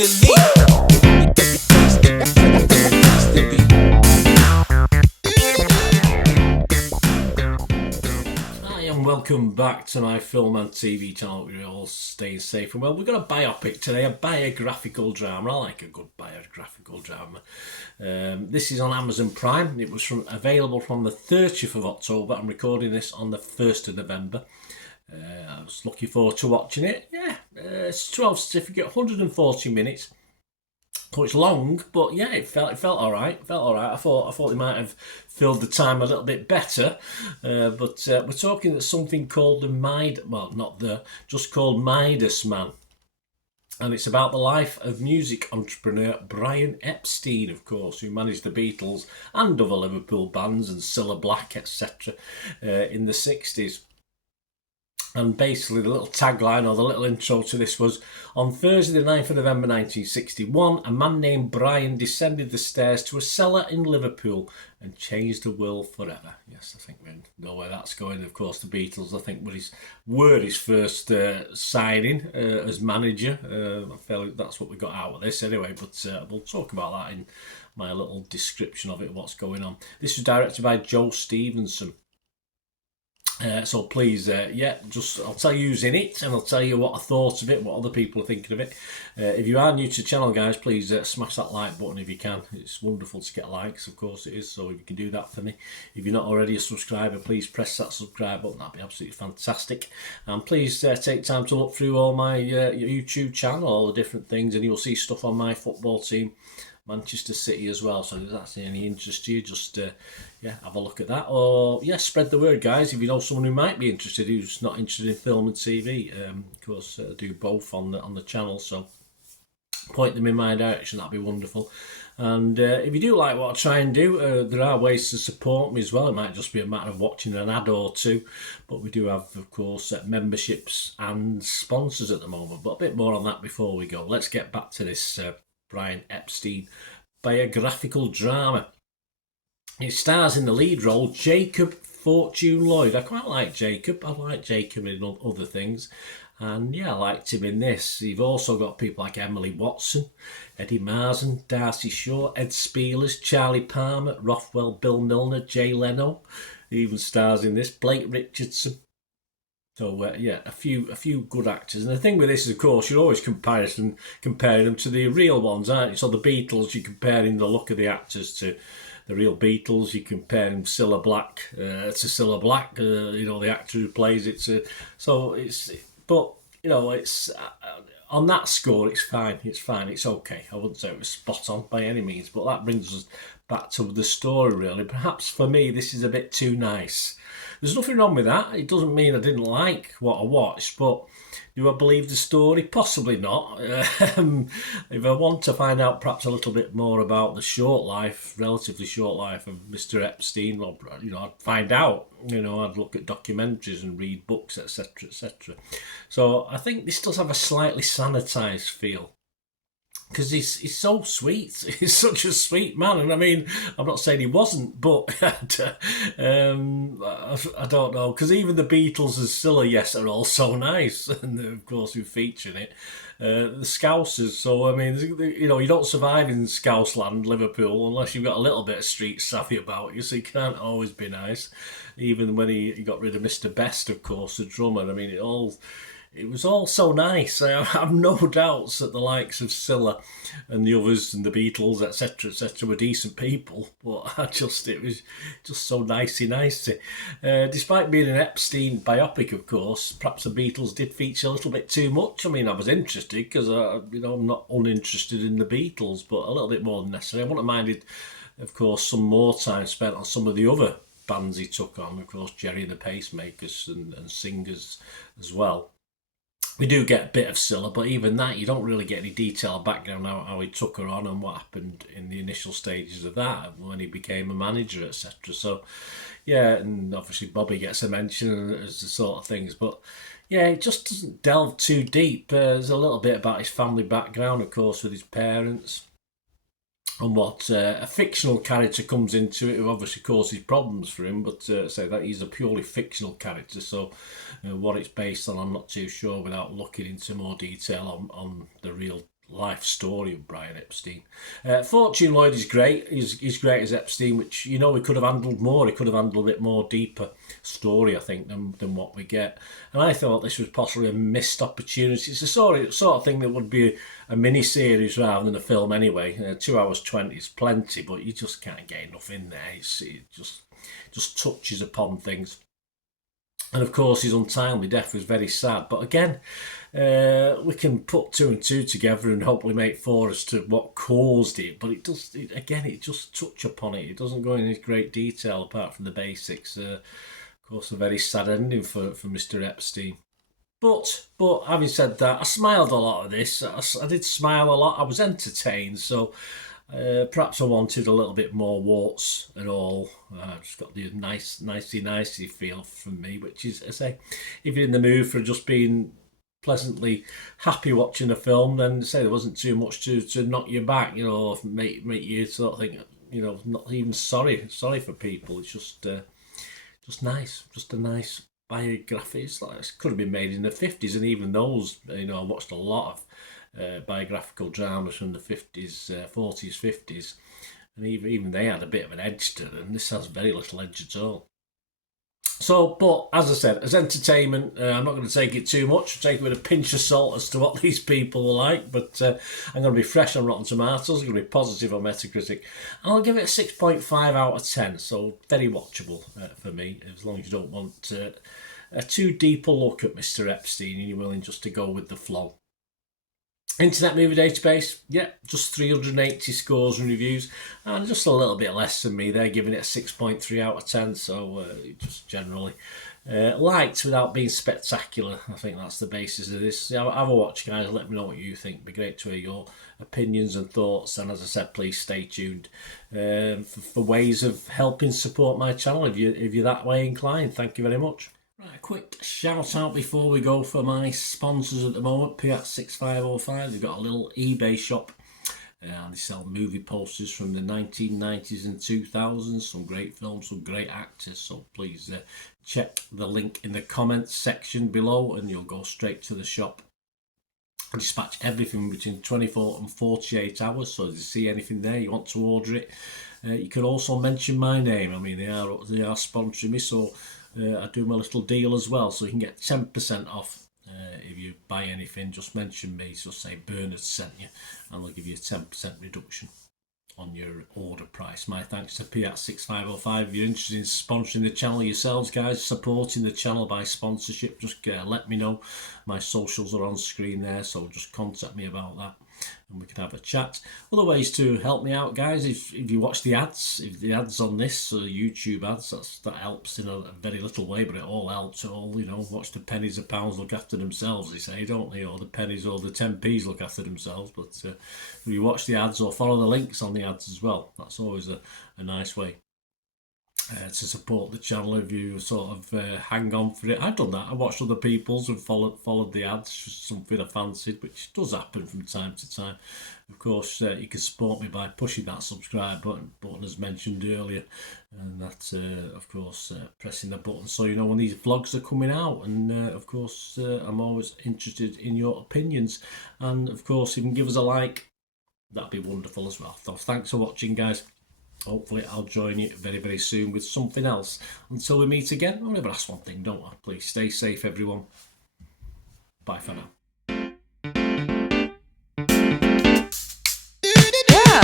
Hi and welcome back to my film and TV channel. We're all staying safe and well. We've got a biopic today, a biographical drama. I like a good biographical drama. This is on Amazon Prime. It was available from the 30th of October. I'm recording this on the 1st of November. I was looking forward to watching it. Yeah, it's 12 certificate, 140 minutes. So it's long, but yeah, it felt all right. I thought they might have filled the time a little bit better, but we're talking about something called called Midas Man, and it's about the life of music entrepreneur Brian Epstein, of course, who managed the Beatles and other Liverpool bands and Cilla Black, etc., in the 60s. And basically the little tagline or the little intro to this was, on Thursday the 9th of November 1961, a man named Brian descended the stairs to a cellar in Liverpool and changed the world forever. Yes, I think we know where that's going. Of course, the Beatles, I think, were his first signing as manager. I feel like that's what we got out of this anyway, but we'll talk about that in my little description of it, what's going on. This was directed by Joe Stevenson. So please, I'll tell you who's in it, and I'll tell you what I thought of it, what other people are thinking of it. If you are new to the channel, guys, please smash that like button if you can. It's wonderful to get likes, of course it is, so if you can do that for me. If you're not already a subscriber, please press that subscribe button, that'd be absolutely fantastic. And please take time to look through all my YouTube channel, all the different things, and you'll see stuff on my football team, Manchester City as well. So if that's any interest to you, just have a look at that, or spread the word, guys. If you know someone who might be interested, who's not interested in film and TV, of course I do both on the channel, so point them in my direction, that'd be wonderful. And if you do like what I try and do, there are ways to support me as well. It might just be a matter of watching an ad or two, but we do have, of course, memberships and sponsors at the moment, but a bit more on that before we go. Let's get back to this Brian Epstein biographical drama. It stars in the lead role Jacob Fortune Lloyd. I quite like Jacob. I like Jacob in other things. And I liked him in this. You've also got people like Emily Watson, Eddie Marsan, Darcy Shaw, Ed Spielers, Charlie Palmer, Rothwell, Bill Milner, Jay Leno. He even stars in this. Blake Richardson. So a few good actors. And the thing with this is, of course, you're always comparing them to the real ones, aren't you? So the Beatles, you're comparing the look of the actors to the real Beatles. You're comparing Cilla Black to Cilla Black, the actor who plays it. It's on that score, it's fine. It's okay. I wouldn't say it was spot on by any means, but that brings us back to the story, really. Perhaps for me, this is a bit too nice. There's nothing wrong with that. It doesn't mean I didn't like what I watched, but do I believe the story? Possibly not. If I want to find out perhaps a little bit more about the relatively short life of Mr. Epstein, well, I'd find out. I'd look at documentaries and read books, etc., etc. So I think this does have a slightly sanitised feel, because he's so sweet. He's such a sweet man. And I mean, I'm not saying he wasn't, but I don't know. Because even the Beatles and Cilla, are all so nice. And of course, who feature in it. The Scousers. So, I mean, you don't survive in Scouse-land, Liverpool, unless you've got a little bit of street savvy about you. So you can't always be nice. Even when he got rid of Mr. Best, of course, the drummer. I mean, it was all so nice. I have no doubts that the likes of Cilla and the others and the Beatles, etc., were decent people. But it was just so nicey. Despite being an Epstein biopic, of course, perhaps the Beatles did feature a little bit too much. I mean, I was interested because I'm not uninterested in the Beatles, but a little bit more than necessary. I wouldn't have minded, of course, some more time spent on some of the other bands he took on. Of course, Jerry and the Pacemakers and singers as well. We do get a bit of Cilla, but even that, you don't really get any detailed background how he took her on and what happened in the initial stages of that when he became a manager, etc. So, and obviously Bobby gets a mention as the sort of things, but it just doesn't delve too deep. There's a little bit about his family background, of course, with his parents, and what a fictional character comes into it, who obviously causes problems for him, but say that he's a purely fictional character, so what it's based on I'm not too sure without looking into more detail on the real life story of Brian Epstein. Fortune Lloyd is great. He's great as Epstein, which, he could have handled more. He could have handled a bit more deeper story, I think, than what we get. And I thought this was possibly a missed opportunity. It's the sort of thing that would be a mini-series rather than a film anyway. 2 hours 20 is plenty, but you just can't get enough in there. It just touches upon things. And of course, his untimely death was very sad. But again, we can put 2 and 2 together and hopefully make 4 as to what caused it. But it just touch upon it. It doesn't go into great detail apart from the basics. Of course, a very sad ending for Mr. Epstein. But having said that, I smiled a lot of this. I did smile a lot. I was entertained. So perhaps I wanted a little bit more warts and all. I just got the nicey feel from me, which is, I say, if you're in the mood for just being pleasantly happy watching a film, then say there wasn't too much to knock you back, or make you sort of think, not even sorry for people. It's just nice, just a nice biography. It's like, it could have been made in the 50s, and even those, I watched a lot of biographical dramas from the 50s, 40s, 50s, and even they had a bit of an edge to them. This has very little edge at all. So, but as I said, as entertainment, I'm not going to take it too much. I'll take it with a pinch of salt as to what these people are like, but I'm going to be fresh on Rotten Tomatoes. I'm going to be positive on Metacritic, and I'll give it a 6.5 out of 10, so very watchable for me, as long as you don't want a too deep a look at Mr. Epstein and you're willing just to go with the flow. Internet Movie Database, just 380 scores and reviews, and just a little bit less than me. They're giving it a 6.3 out of 10, so just generally liked without being spectacular. I think that's the basis of this. Have a watch, guys. Let me know what you think. It'd be great to hear your opinions and thoughts, and as I said, please stay tuned for ways of helping support my channel if you're that way inclined. Thank you very much. Right, a quick shout out before we go for my sponsors at the moment. Piat6505, they've got a little eBay shop and they sell movie posters from the 1990s and 2000s. Some great films, some great actors. So please check the link in the comments section below and you'll go straight to the shop. I dispatch everything between 24 and 48 hours. So if you see anything there, you want to order it, you can also mention my name. I mean, they are sponsoring me, so I do my little deal as well, so you can get 10% off if you buy anything. Just mention me, just say Bernard sent you, and I'll give you a 10% reduction on your order price. My thanks to Piat6505. If you're interested in sponsoring the channel yourselves, guys, supporting the channel by sponsorship, just let me know. My socials are on screen there, so just contact me about that and we can have a chat. Other ways to help me out, guys, if you watch the ads, if the ads on this YouTube ads, that helps in a very little way, but it all helps. Watch the pennies and pounds look after themselves, they say, don't they? Or the pennies or the 10p's look after themselves. But if you watch the ads or follow the links on the ads as well, that's always a nice way to support the channel. If you sort of hang on for it, I've done that. I watched other people's and followed the ads, just something I fancied, which does happen from time to time. Of course, you can support me by pushing that subscribe button as mentioned earlier, and that of course pressing the button so you know when these vlogs are coming out. And of course I'm always interested in your opinions, and of course you can give us a like, that'd be wonderful as well. So thanks for watching, guys. Hopefully I'll join you very, very soon with something else. Until we meet again, I'll never ask one thing, don't I? Please stay safe, everyone. Bye for now. Yeah.